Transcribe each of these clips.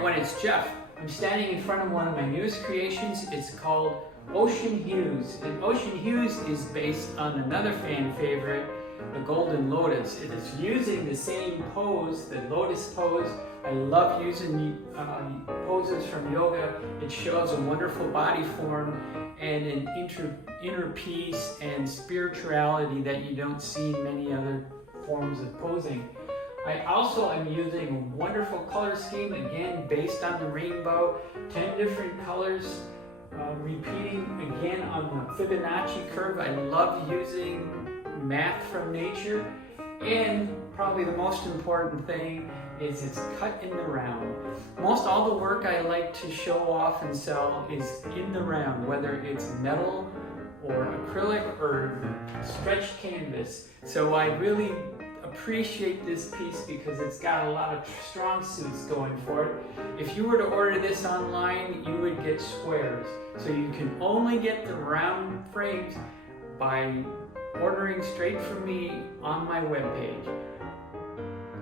everyone, it's Jeff. I'm standing in front of one of my newest creations. It's called Ocean Hues. And Ocean Hues is based on another fan favorite, the Golden Lotus. It is using the same pose, the lotus pose. I love using poses from yoga. It shows a wonderful body form and an inner peace and spirituality that you don't see in many other forms of posing. I also am using a wonderful color scheme, again based on the rainbow, 10 different colors, repeating again on the Fibonacci curve. I love using math from nature, and probably the most important thing is it's cut in the round. Most all the work I like to show off and sell is in the round, whether it's metal or acrylic or stretched canvas. So I really appreciate this piece because it's got a lot of strong suits going for it. If you were to order this online, you would get squares. So you can only get the round frames by ordering straight from me on my webpage.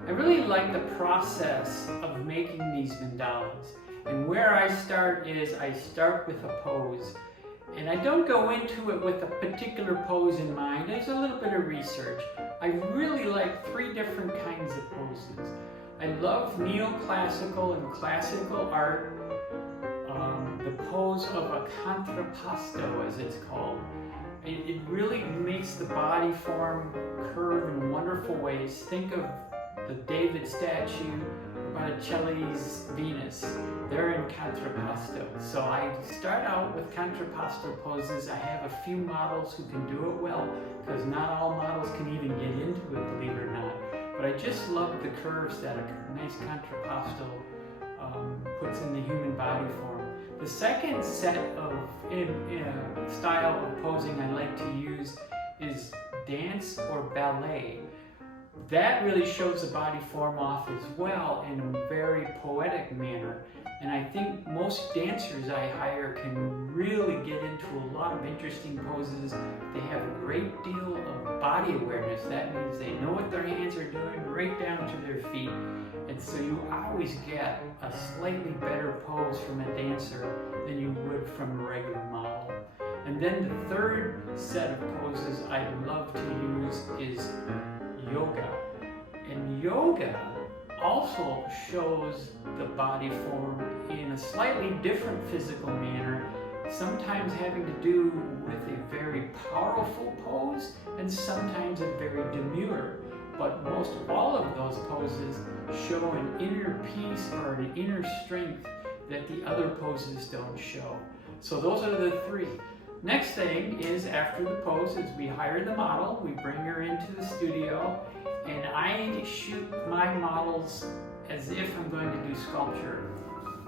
I really like the process of making these mandalas. And where I start is I start with a pose. And I don't go into it with a particular pose in mind. There's a little bit of research. I really like 3 different kinds of poses. I love neoclassical and classical art. The pose of a contrapposto, as it's called. It really makes the body form curve in wonderful ways. Think of the David statue, Botticelli's Venus. They're in contrapposto. So I start out with contrapposto poses. I have a few models who can do it well, because not all models can even get into it, believe it or not. But I just love the curves that a nice contrapposto puts in the human body form. The second set of style of posing I like to use is dance or ballet. That really shows the body form off as well in a very poetic manner. And I think most dancers I hire can really get into a lot of interesting poses. They have a great deal of body awareness. That means they know what their hands are doing right down to their feet. And so you always get a slightly better pose from a dancer than you would from a regular model. And then the third set of poses I love to use is yoga. And yoga also shows the body form in a slightly different physical manner, sometimes having to do with a very powerful pose and sometimes a very demure. But most all of those poses show an inner peace or an inner strength that the other poses don't show. So those are the 3. Next thing is, after the pose, is we hire the model, we bring her into the studio, and I shoot my models as if I'm going to do sculpture.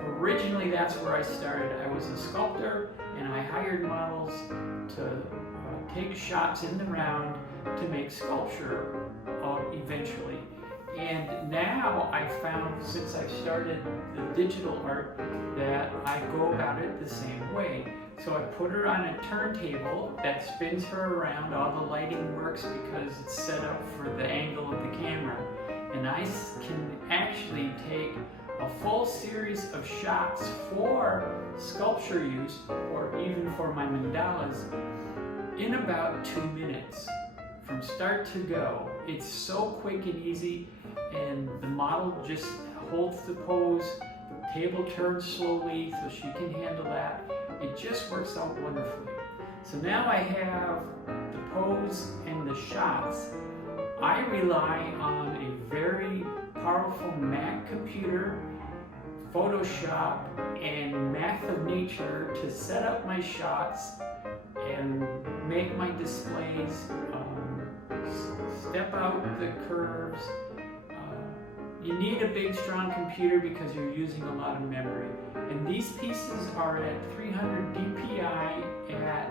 Originally, that's where I started. I was a sculptor, and I hired models to take shots in the round to make sculpture eventually. And now I found, since I started the digital art, that I go about it the same way. So I put her on a turntable that spins her around. All the lighting works because it's set up for the angle of the camera. And I can actually take a full series of shots for sculpture use, or even for my mandalas, in about 2 minutes, from start to go. It's so quick and easy, and the model just holds the pose. The table turns slowly so she can handle that. It just works out wonderfully. So now I have the pose and the shots. I rely on a very powerful Mac computer, Photoshop, and Math of Nature to set up my shots and make my displays, step out the curves. You need a big, strong computer because you're using a lot of memory. And these pieces are at 300 dpi at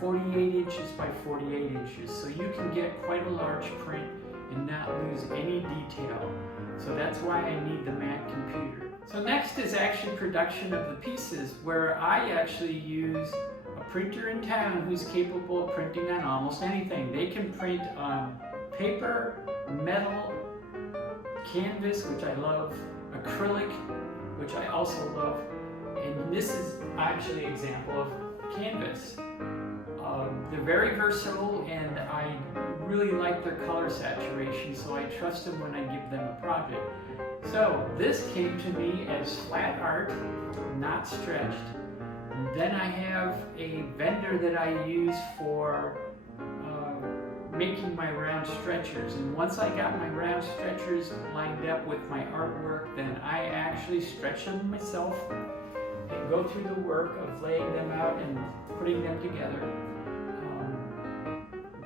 48 inches by 48 inches. So you can get quite a large print and not lose any detail. So that's why I need the Mac computer. So next is actually production of the pieces, where I actually use a printer in town who's capable of printing on almost anything. They can print on paper, metal, canvas, which I love, acrylic, which I also love. And this is actually an example of canvas. They're very versatile, and I really like their color saturation, so I trust them when I give them a project. So this came to me as flat art, not stretched. And then I have a vendor that I use for making my round stretchers. And once I got my round stretchers lined up with my artwork, then I actually stretch them myself and go through the work of laying them out and putting them together.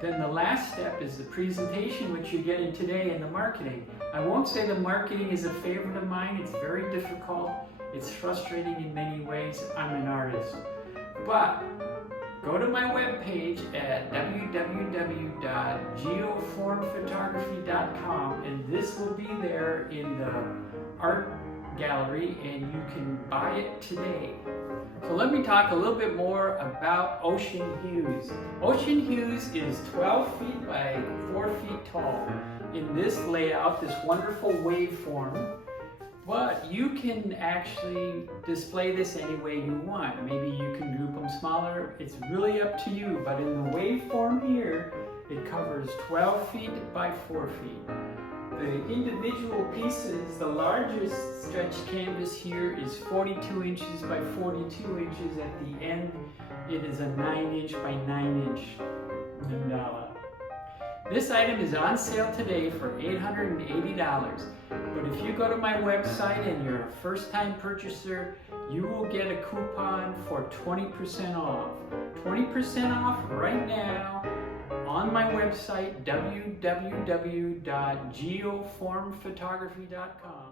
Then the last step is the presentation, which you're getting today, and the marketing. I won't say the marketing is a favorite of mine. It's very difficult. It's frustrating in many ways. I'm an artist. But go to my webpage at www.geoformphotography.com, and this will be there in the art gallery, and you can buy it today. So let me talk a little bit more about Ocean Hues. Ocean Hues is 12 feet by 4 feet tall in this layout, this wonderful waveform. But you can actually display this any way you want. Maybe you can group them smaller. It's really up to you. But in the waveform here, it covers 12 feet by 4 feet. The individual pieces, the largest stretched canvas here is 42 inches by 42 inches. At the end, it is a 9-inch by 9-inch mandala. This item is on sale today for $880. But if you go to my website and you're a first-time purchaser, you will get a coupon for 20% off. 20% off right now on my website, www.geoformphotography.com.